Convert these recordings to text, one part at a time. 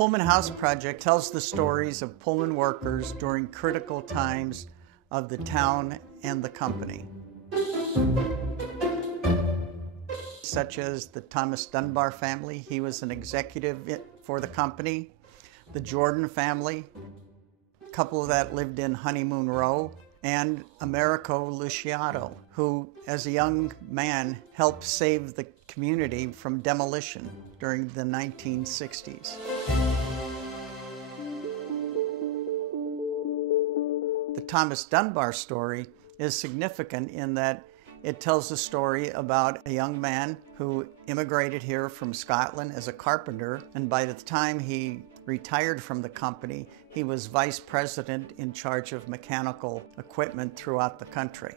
Pullman House Project tells the stories of Pullman workers during critical times of the town and the company, such as the Thomas Dunbar family. He was an executive for the company. The Jordan family, a couple that lived in Honeymoon Row, and Americo Luciato, who, as a young man, helped save the community from demolition during the 1960s. The Thomas Dunbar story is significant in that it tells a story about a young man who immigrated here from Scotland as a carpenter, and by the time he retired from the company, he was vice president in charge of mechanical equipment throughout the country.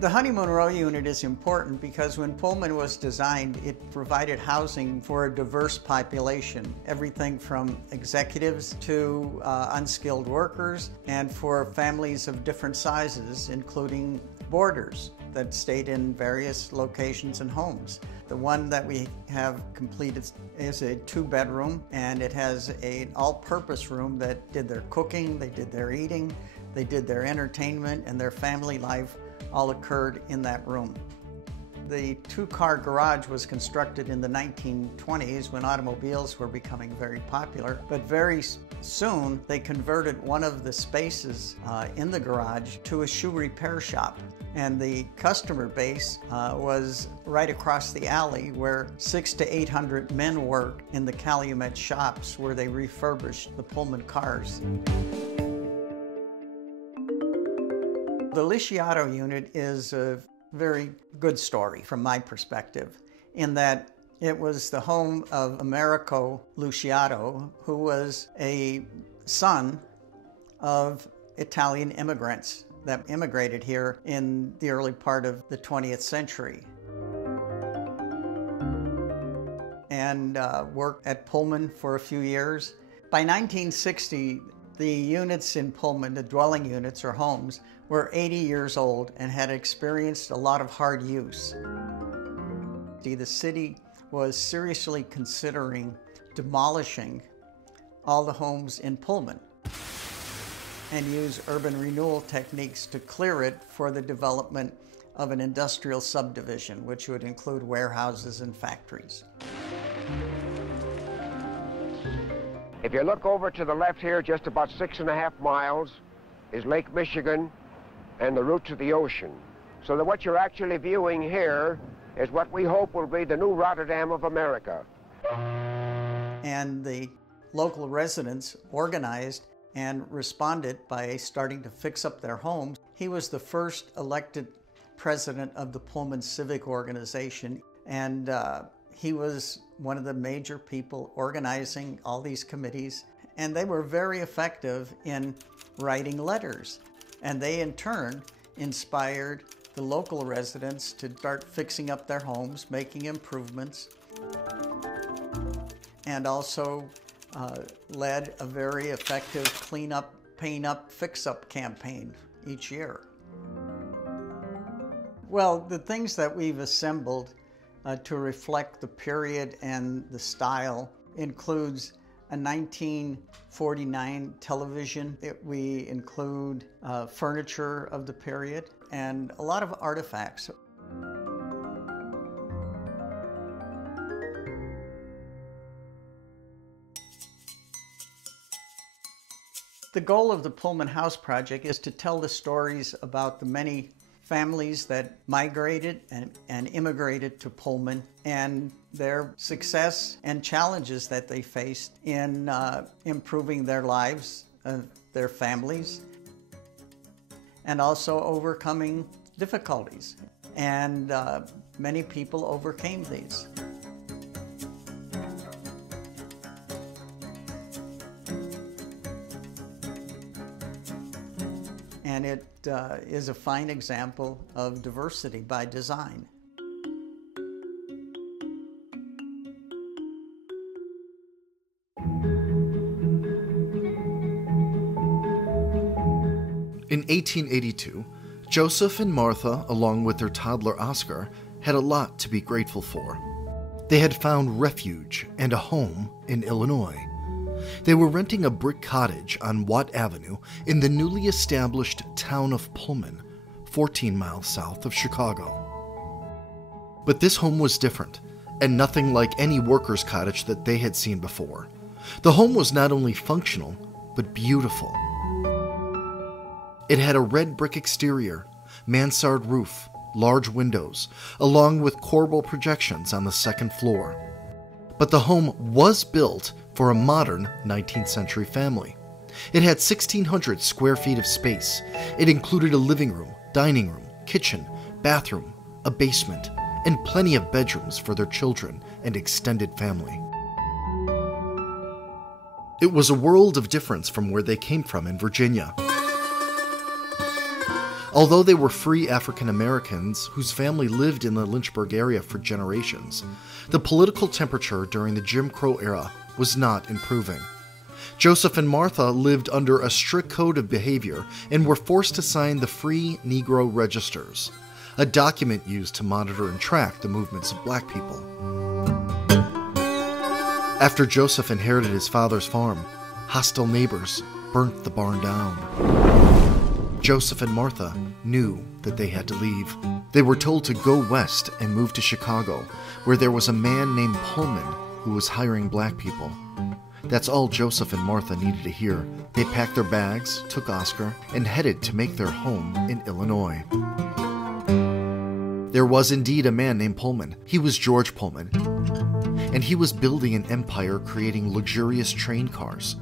The Honeymoon Row unit is important because when Pullman was designed, it provided housing for a diverse population, everything from executives to unskilled workers, and for families of different sizes, including boarders that stayed in various locations and homes. The one that we have completed is a 2-bedroom, and it has an all-purpose room that did their cooking, they did their eating, they did their entertainment, and their family life all occurred in that room. The 2-car garage was constructed in the 1920s when automobiles were becoming very popular, but very soon they converted one of the spaces in the garage to a shoe repair shop. And the customer base was right across the alley where 600 to 800 men worked in the Calumet shops where they refurbished the Pullman cars. The Luciato unit is a very good story from my perspective, in that it was the home of Americo Luciato, who was a son of Italian immigrants that immigrated here in the early part of the 20th century, and worked at Pullman for a few years. By 1960, the units in Pullman, the dwelling units or homes, were 80 years old and had experienced a lot of hard use. The city was seriously considering demolishing all the homes in Pullman and use urban renewal techniques to clear it for the development of an industrial subdivision, which would include warehouses and factories. If you look over to the left here, just about 6.5 miles, is Lake Michigan and the route to the ocean. So that what you're actually viewing here is what we hope will be the new Rotterdam of America. And the local residents organized and responded by starting to fix up their homes. He was the first elected president of the Pullman Civic Organization, and he was one of the major people organizing all these committees, and they were very effective in writing letters. And they, in turn, inspired the local residents to start fixing up their homes, making improvements, and also led a very effective cleanup, paint-up, fix-up campaign each year. Well, the things that we've assembled to reflect the period and the style includes a 1949 television. We include furniture of the period and a lot of artifacts. The goal of the Pullman House Project is to tell the stories about the many families that migrated and immigrated to Pullman, and their success and challenges that they faced in improving their lives, their families, and also overcoming difficulties. And many people overcame these. And it is a fine example of diversity by design. In 1882, Joseph and Martha, along with their toddler Oscar, had a lot to be grateful for. They had found refuge and a home in Illinois. They were renting a brick cottage on Watt Avenue in the newly established town of Pullman, 14 miles south of Chicago. But this home was different, and nothing like any worker's cottage that they had seen before. The home was not only functional, but beautiful. It had a red brick exterior, mansard roof, large windows, along with corbel projections on the second floor. But the home was built for a modern 19th century family. It had 1,600 square feet of space. It included a living room, dining room, kitchen, bathroom, a basement, and plenty of bedrooms for their children and extended family. It was a world of difference from where they came from in Virginia. Although they were free African Americans whose family lived in the Lynchburg area for generations, the political temperature during the Jim Crow era was not improving. Joseph and Martha lived under a strict code of behavior and were forced to sign the Free Negro Registers, a document used to monitor and track the movements of black people. After Joseph inherited his father's farm, hostile neighbors burnt the barn down. Joseph and Martha knew that they had to leave. They were told to go west and move to Chicago, where there was a man named Pullman who was hiring black people. That's all Joseph and Martha needed to hear. They packed their bags, took Oscar, and headed to make their home in Illinois. There was indeed a man named Pullman. He was George Pullman, and he was building an empire creating luxurious train cars.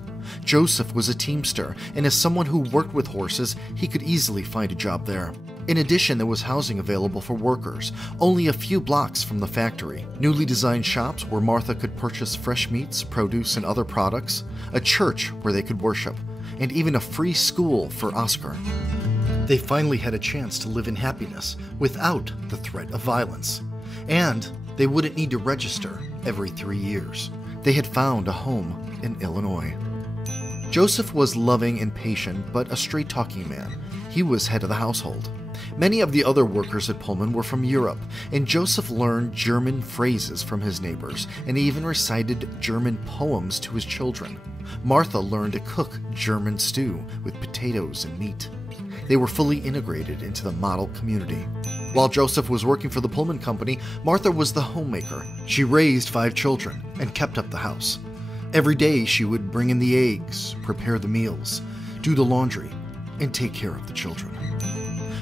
Joseph was a teamster, and as someone who worked with horses, he could easily find a job there. In addition, there was housing available for workers, only a few blocks from the factory. Newly designed shops where Martha could purchase fresh meats, produce, and other products, a church where they could worship, and even a free school for Oscar. They finally had a chance to live in happiness without the threat of violence, and they wouldn't need to register every 3 years. They had found a home in Illinois. Joseph was loving and patient, but a straight-talking man. He was head of the household. Many of the other workers at Pullman were from Europe, and Joseph learned German phrases from his neighbors and even recited German poems to his children. Martha learned to cook German stew with potatoes and meat. They were fully integrated into the model community. While Joseph was working for the Pullman Company, Martha was the homemaker. She raised 5 children and kept up the house. Every day she would bring in the eggs, prepare the meals, do the laundry, and take care of the children.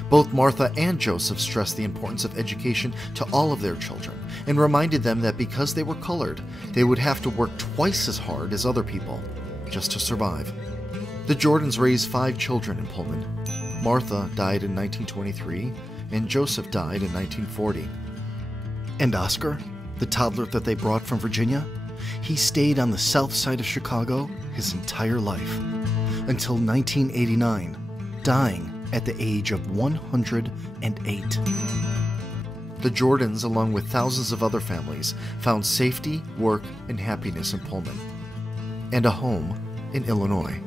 Both Martha and Joseph stressed the importance of education to all of their children and reminded them that because they were colored, they would have to work twice as hard as other people just to survive. The Jordans raised 5 children in Pullman. Martha died in 1923, and Joseph died in 1940. And Oscar, the toddler that they brought from Virginia, he stayed on the south side of Chicago his entire life, until 1989, dying at the age of 108. The Jordans, along with thousands of other families, found safety, work, and happiness in Pullman, and a home in Illinois.